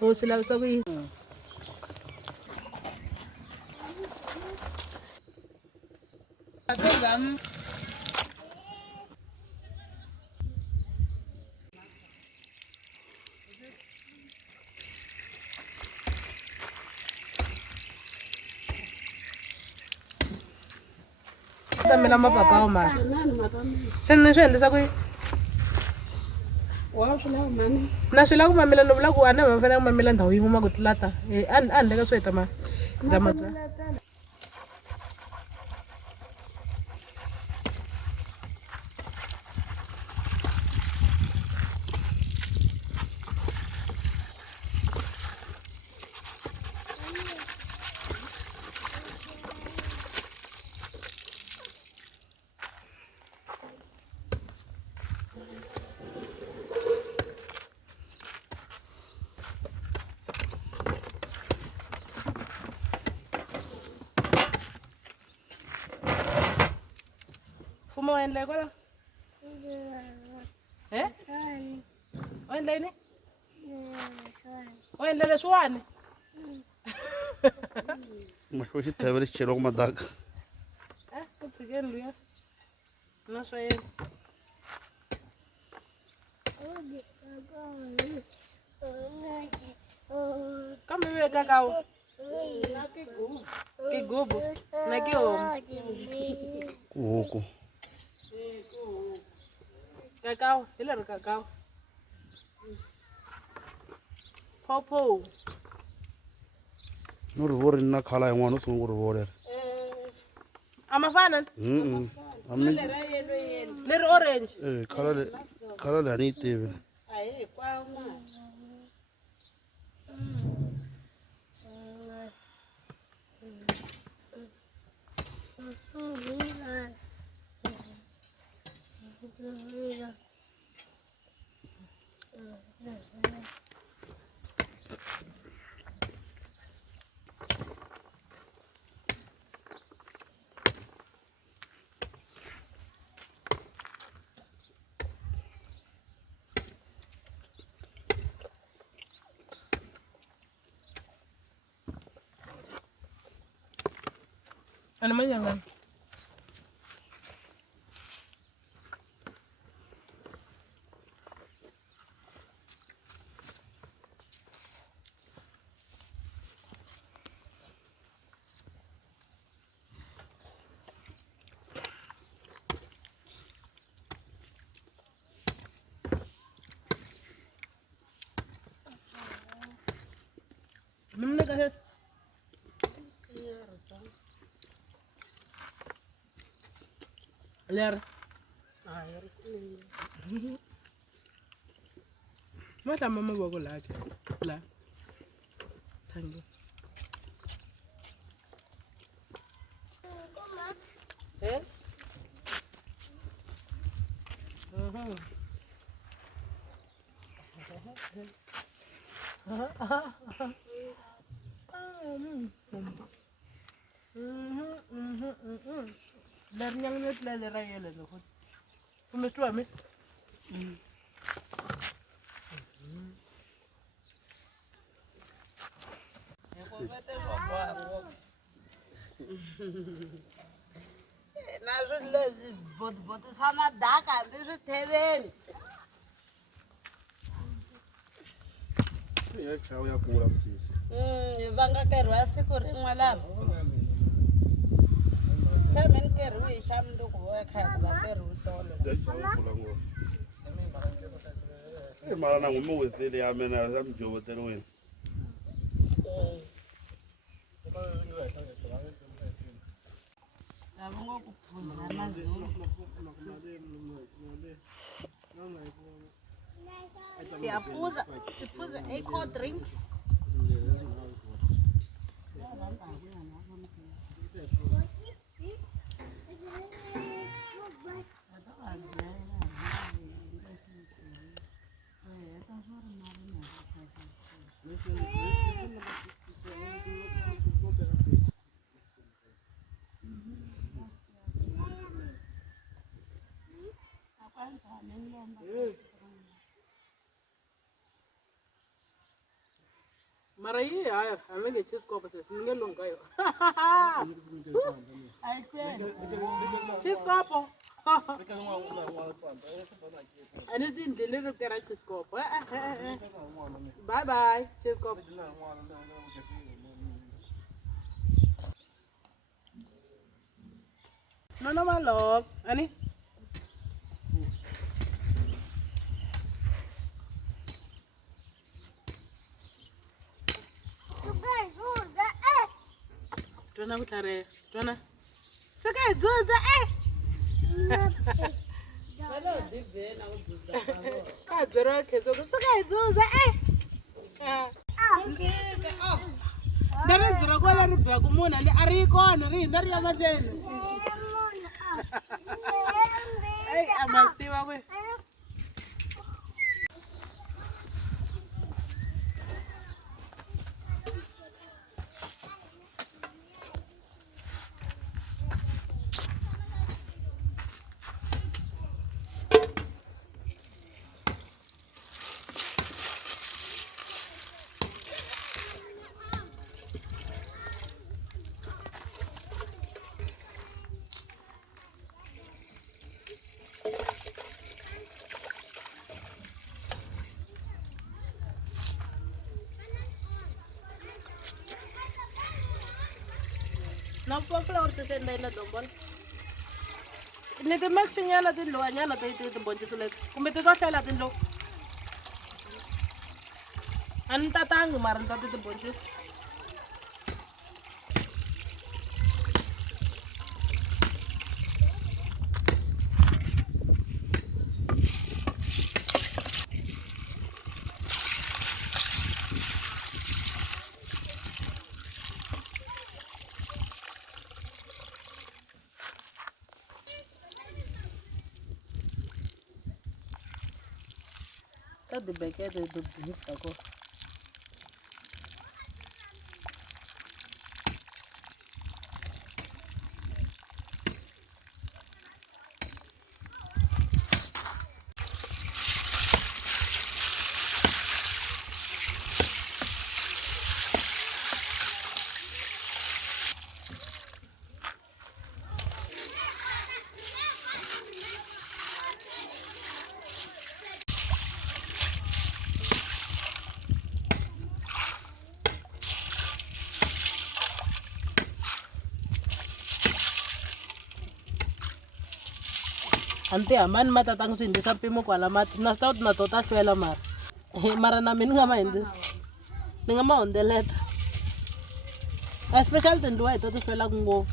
O sila sa kuy. Dami na mapapao ma. Sen swi endlisa kuy. Wow, sila mami. Na swi la ku mamela no vula ku ana va fanele ku mamela ndhawu yin'we ma ku tlata. A ni le ka sweta ma. Ndama bya. Fumo endle kwala? O endle yini? O endle leswiwani? Maxo xi thevele xi cheriwa ku madaka. Ku tshikeni luya. Na swa yena. Kambe we kakao. Kigubu. Na kihomu. Ku huku. Kakao. Hi leri kakao. Popo. No rivori na khala yin'wana u sungula ku rivolela. A ma fana? Leri orange. Khala leyi a ni yi tivi. Ano man yan? Mimne kasi ler. Mata mama bogo lake. La. Tango. Ler nyang net le rayele no. Kume tu ami. Na swi leswi botiboti swa madaka hambi swi theveni. Ya chawu ya kula msisi. Va nga kerhiwa siku rin'we lava. Kambe ni kerhiwe hi xa mundzuku vo khale va kerhiwe tolo. Ya chawu ya kula ngopfu. Mara na ngome wesele ya mina ya mjovoteriweni. Lava ngo ku phuza mazulu. Siphuza a cold drink. Mara hii haya amenge cheese cup sasa ningelunga hiyo. Ai kweli. Cheese cup. Ani din deliver kera cheese cup. Bye bye cheese cup. No my love. Ani Tuna kutare. Tuna. Saka zuza Ka dora ke so saka zuza Ndara dora ko la rubya ku muna ni ari kona ri ndari ya madeni. Ai amasti wa we. Nampak flower tu sendai na dombon. Ini tu maksudnya na tin lo, anya na tu bonjol sulit. Kumbetu tu saya latin lo. Anta tang maran tu bonjol. The baguette is the best taco. Ante aman matatang sindi sampai mo ko alamat nastout na to ta swela mar. Mara namin nga maindes. Nga maundelet. Special tin duwa ito to swela ngo.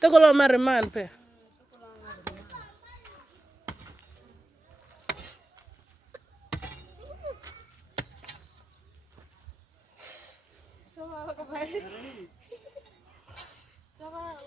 Tokolo mariman pe. Coba kembali. Coba.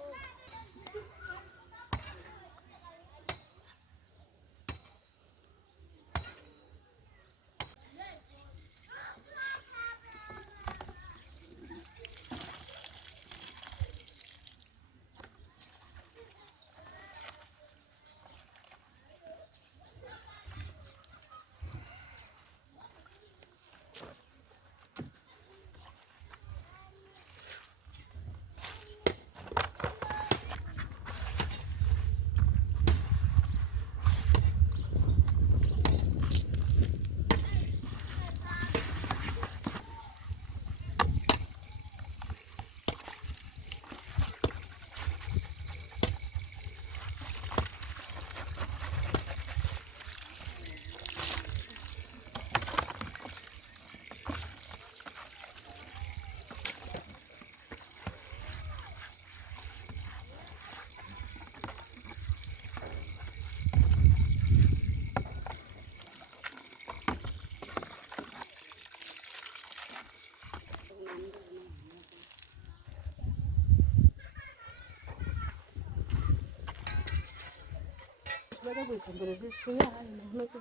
Mereka bisa berbisnis ya, mereka.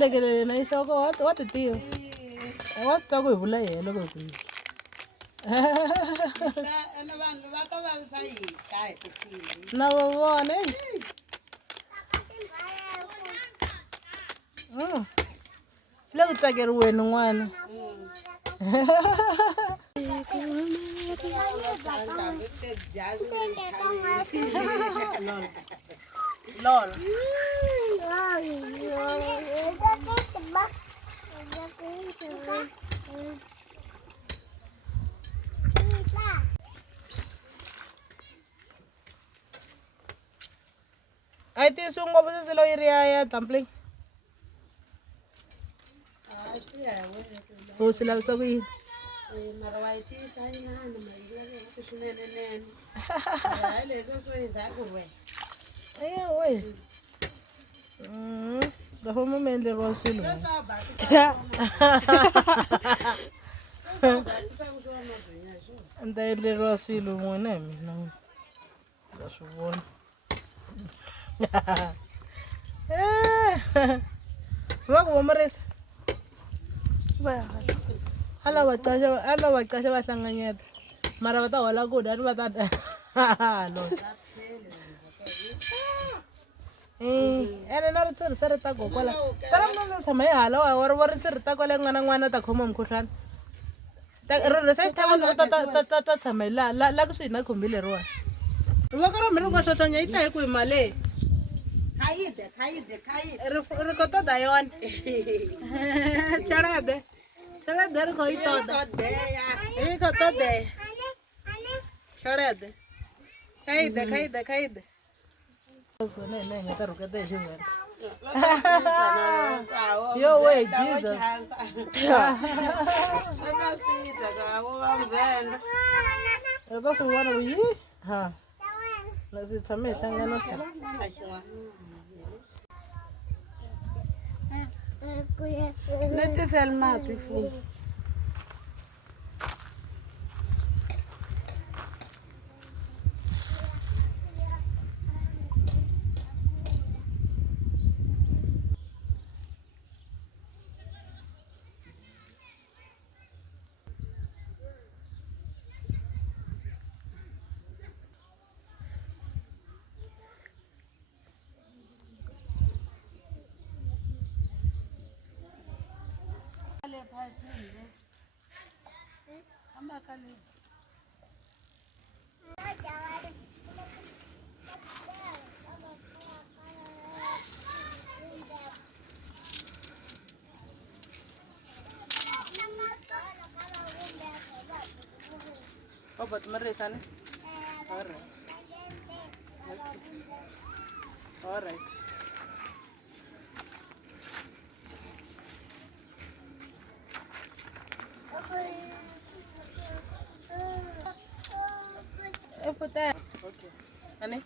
Legere na isoko watu tio. Watu tako ibula yelo ko ku. Na wone. Lego tager wenu ngwana. Lol. Ay ti sungo pa sa ya dumpling. Oh sila sa ko. Marawaiti sai na mai ko sunene nen. Ai le so so za ko we. Ay we. The home men le rosilo. And they le rosilo mona mi no. That's one. Wako mares. Ba. Ala wakasha bahlanganyeta. Mara bata wala ko dari bata. No. Ene na tsere sere ta gokola. Sara no tsama ya hala war sere ta kola ngwana ta khoma mkhuhlana. Ta re se ta mo ta tsama la ku sina khombile rwa. Wa ka ra mero ka shotanya ita e ku imale. Kaide. Re ko to da yon. Chara de ko ito da. E ko to de. Chara de. Kaide. So ne ta ro ka de jinga. Yo way Jesus. Ito so wana wi. Ha. La si tsame sanga no sa. Lete Selma tifu. Oh, buat merisan. Alright. Alright. Puta. Okay. Ani?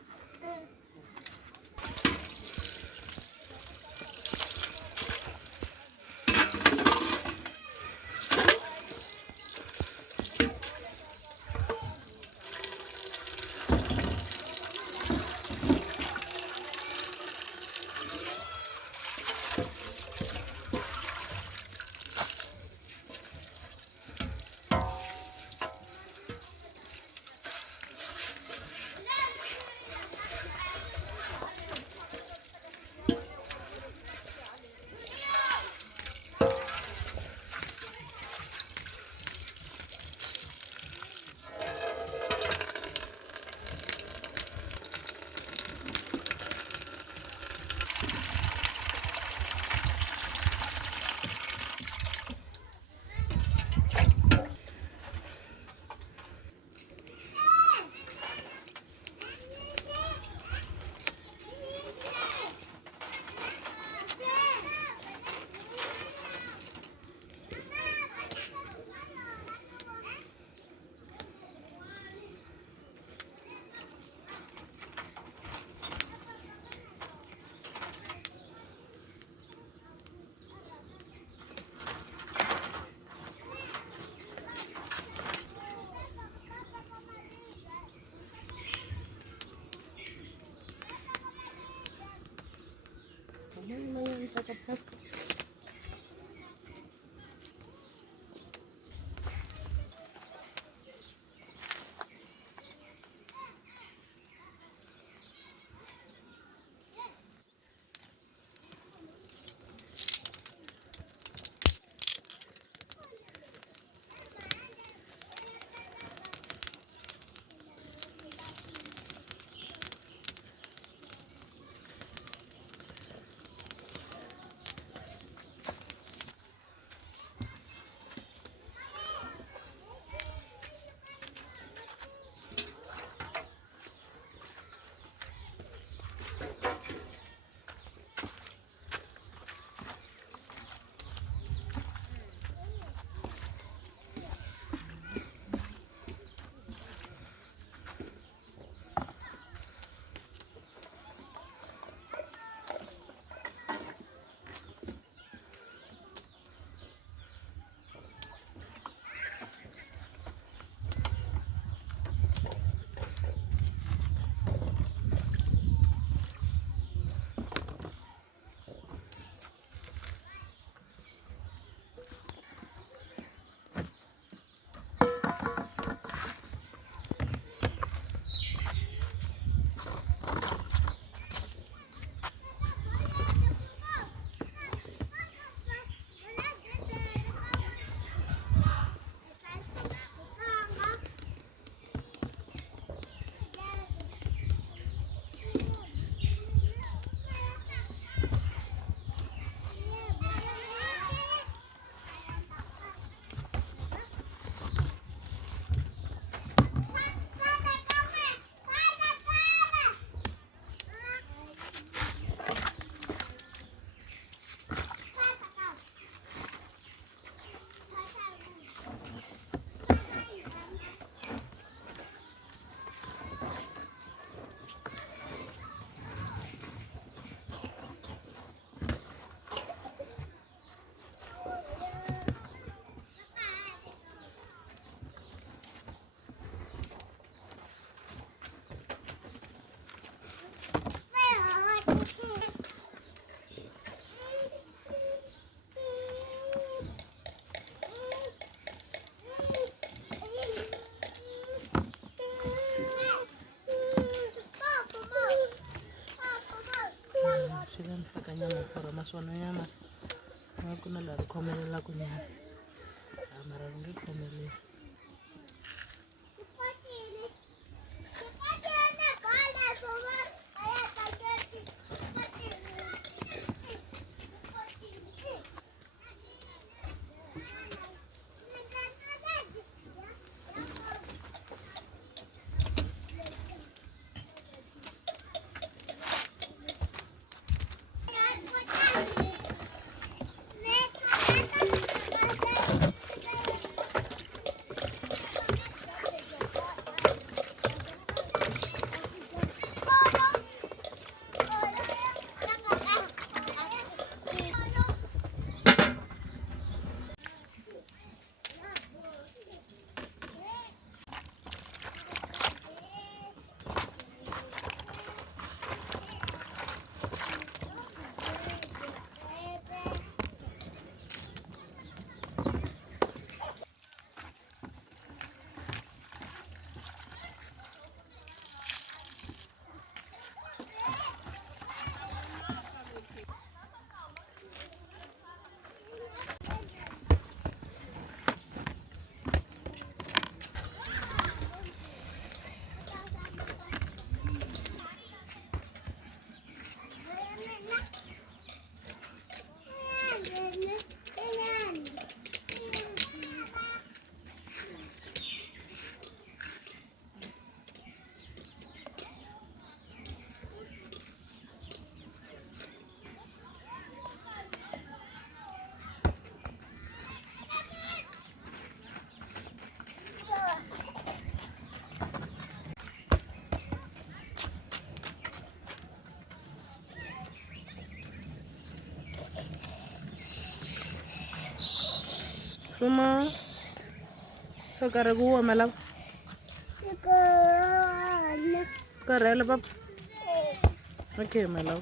Sila mpaka nyama for maswana nyama. Ngakuna la khomelela kunyama. mara ngikhomelisa. Cuma sekarang gua malam karela pap. Oke malam.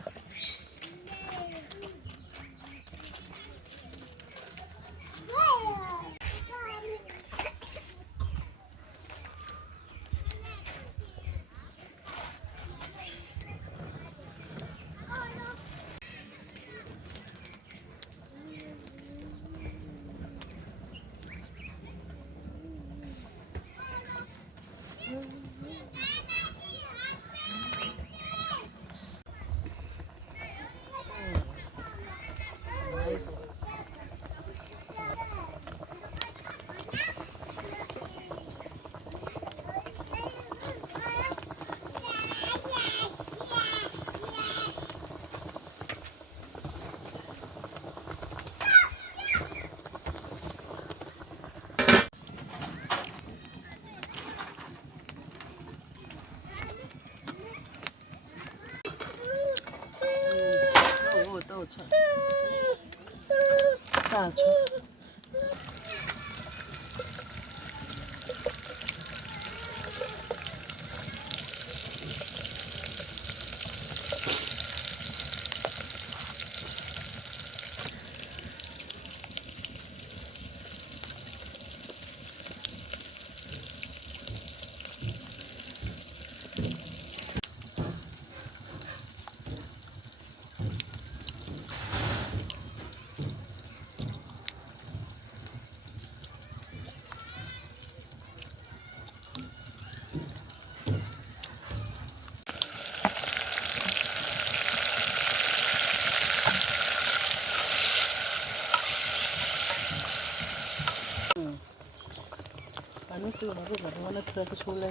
Itu aku nggak mana kita sulai.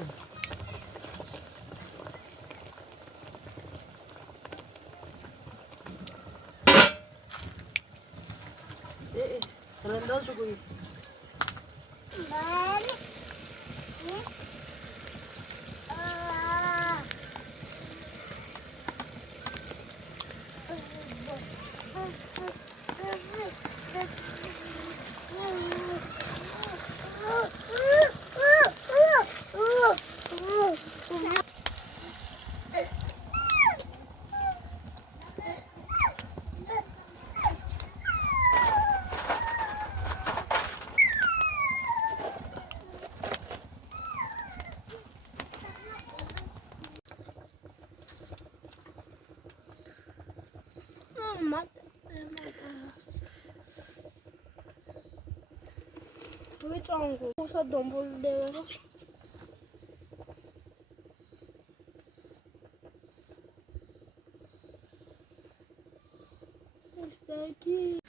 Kalian tahu suku ini? witsongo swa dombo lero It's the key.